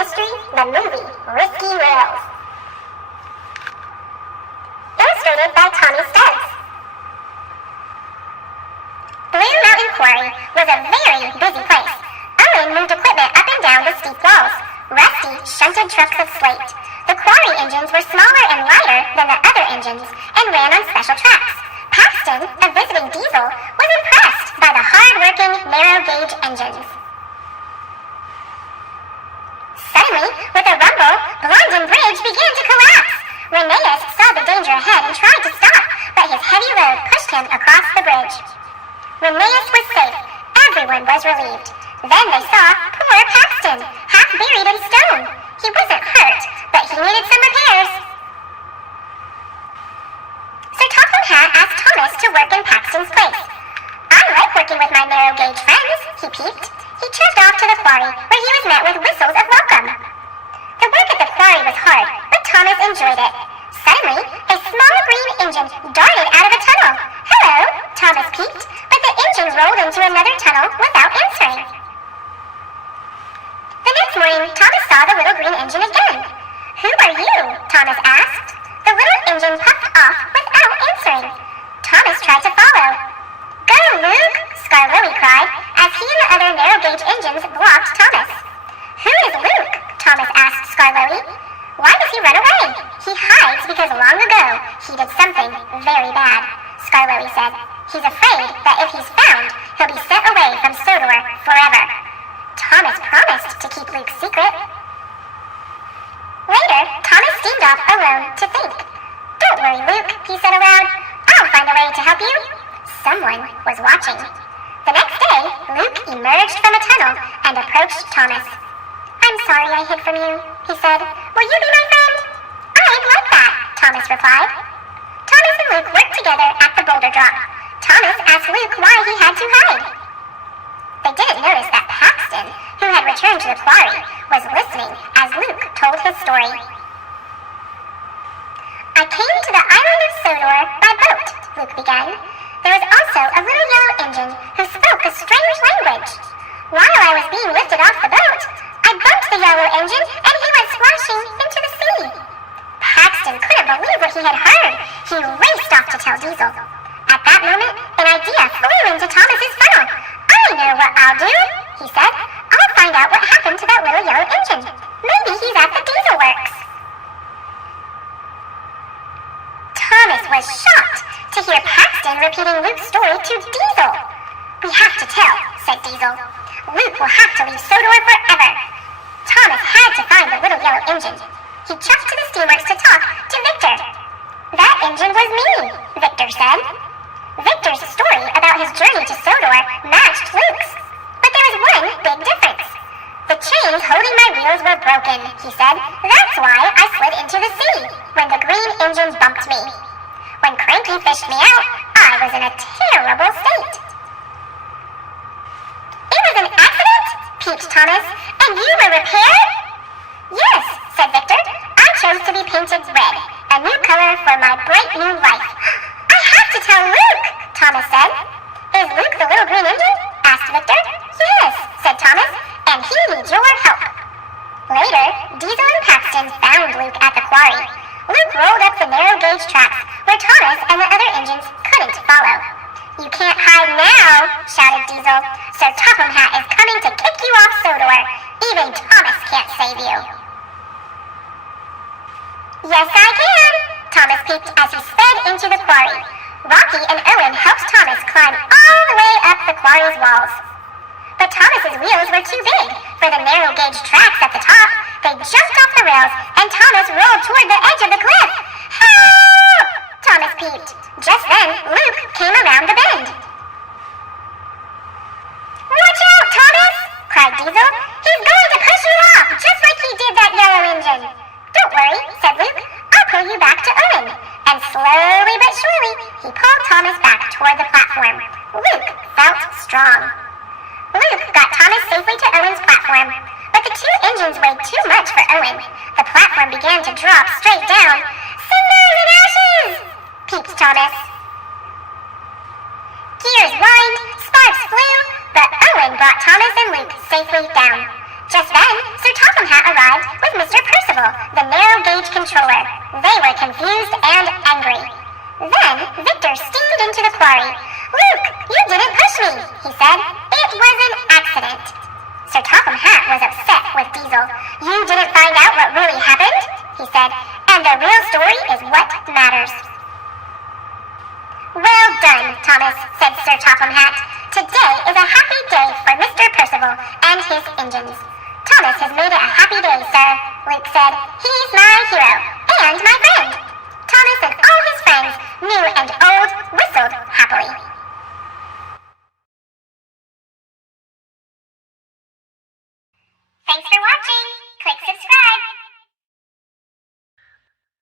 mystery, the movie, Risky Rails. Illustrated by Tommy Stubbs. Blue Mountain Quarry was a very busy place. Owen moved equipment up and down the steep walls. Rusty shunted trucks of slate. The quarry engines were smaller and lighter than the other engines and ran on special tracks. Paxton, a visiting diesel, was impressed by the hard-working, narrow-gauge engines. Suddenly, with a rumble, Blondin Bridge began to collapse. Rheneas saw the danger ahead and tried to stop, but his heavy load pushed him across the bridge. Rheneas was safe. Everyone was relieved. Then they saw poor Paxton, half buried in stone. He wasn't hurt, but he needed some repairs. So Topham Hatt asked Thomas to work in Paxton's place. I like working with my narrow-gauge friends, he peeped. He chugged off to the quarry, where he was met with whistles of welcome. The work at the quarry was hard, but Thomas enjoyed it. Suddenly, a small green engine darted out of a tunnel. Hello, Thomas peeped, but the engine rolled into another tunnel without answering. The next morning, Thomas saw the little green engine again. Who are you? Thomas asked. The little engine puffed off without answering. Thomas tried to follow. Go, Luke! Scarloey cried, as he and the other narrow-gauge engines blocked Thomas. Who is Luke? Thomas asked Scarloey. Why does he run away? He hides because long ago he did something very bad, Scarloey said. He's afraid that if he's found, he'll be sent away from Sodor forever. Thomas promised to keep Luke's secret. Later, Thomas steamed off alone to think. Don't worry, Luke, he said aloud. I'll find a way to help you. Someone was watching. The next day, Luke emerged from a tunnel and approached Thomas. I'm sorry I hid from you, he said. Will you be my friend? I'd like that, Thomas replied. Thomas and Luke worked together at the boulder drop. Thomas asked Luke why he had to hide. They didn't notice that Paxton, who had returned to the quarry, was listening as Luke told his story. I came to the island of Sodor by boat, Luke began. There was also a little yellow engine who spoke a strange language. While I was being lifted off the boat, I bumped the yellow engine and he went splashing into the sea. Paxton couldn't believe what he had heard. He raced off to tell Diesel. At that moment, an idea flew into Thomas's funnel. I know what I'll do, he said. I'll find out what happened to that little yellow engine. Maybe he's at the Diesel Works. Thomas was shocked to hear Paxton repeating Luke's story to Diesel. We have to tell, said Diesel. Luke will have to leave Sodor forever. Thomas had to find the little yellow engine. He chucked to the steamworks to talk to Victor. That engine was me, Victor said. Victor's story about his journey to Sodor matched Luke's. But there was one big difference. The chains holding my wheels were broken, he said. That's why I slid into the sea when the green engine bumped me. When Cranky fished me out, I was in a terrible state. It was an accident? Peeped Thomas. And you were repaired? Yes, said Victor. I chose to be painted red, a new color for my bright new life. I have to tell Luke, Thomas said. Is Luke the little green engine? Asked Victor. Yes, said Thomas, and he needs your help. Later, Diesel and Paxton found Luke at the quarry. Luke rolled up the narrow gauge tracks where Thomas and the other engines couldn't follow. You can't hide now, shouted Diesel. Sir Topham Hatt is coming to kick you off Sodor. Even Thomas can't save you. Yes, I can, Thomas peeped as he sped into the quarry. Rocky and Owen helped Thomas climb all the way up the quarry's walls. But Thomas's wheels were too big for the narrow gauge tracks at the top. They jumped off the rails and Thomas rolled toward the edge of the cliff. Help! Thomas peeped. Just then, Luke came around the bend. Watch out, Thomas! Cried Diesel. He's going to push you off, just like he did that yellow engine. Don't worry, said Luke. I'll pull you back to Owen. And slowly but surely, he pulled Thomas back toward the platform. Luke felt strong. Luke got Thomas safely to Owen's platform, but the two engines weighed too much for Owen. The platform began to drop straight down. Cinders and ashes! Peeped Thomas. Gears whined, sparks flew, but Owen brought Thomas and Luke safely down. Just then, Sir Topham Hatt arrived with Mr. Percival, the narrow-gauge controller. They were confused and angry. Then, Victor steamed into the quarry. "Luke, you didn't push me," he said. "It was an accident." Sir Topham Hatt was upset with Diesel. "You didn't find out what really happened," he said, "and the real story is what matters." "Well done, Thomas," said Sir Topham Hatt. "Today is a happy day for Mr. Percival and his engines." "Thomas has made it a happy day, sir," Luke said. "He's my hero, and my friend." Thomas and all his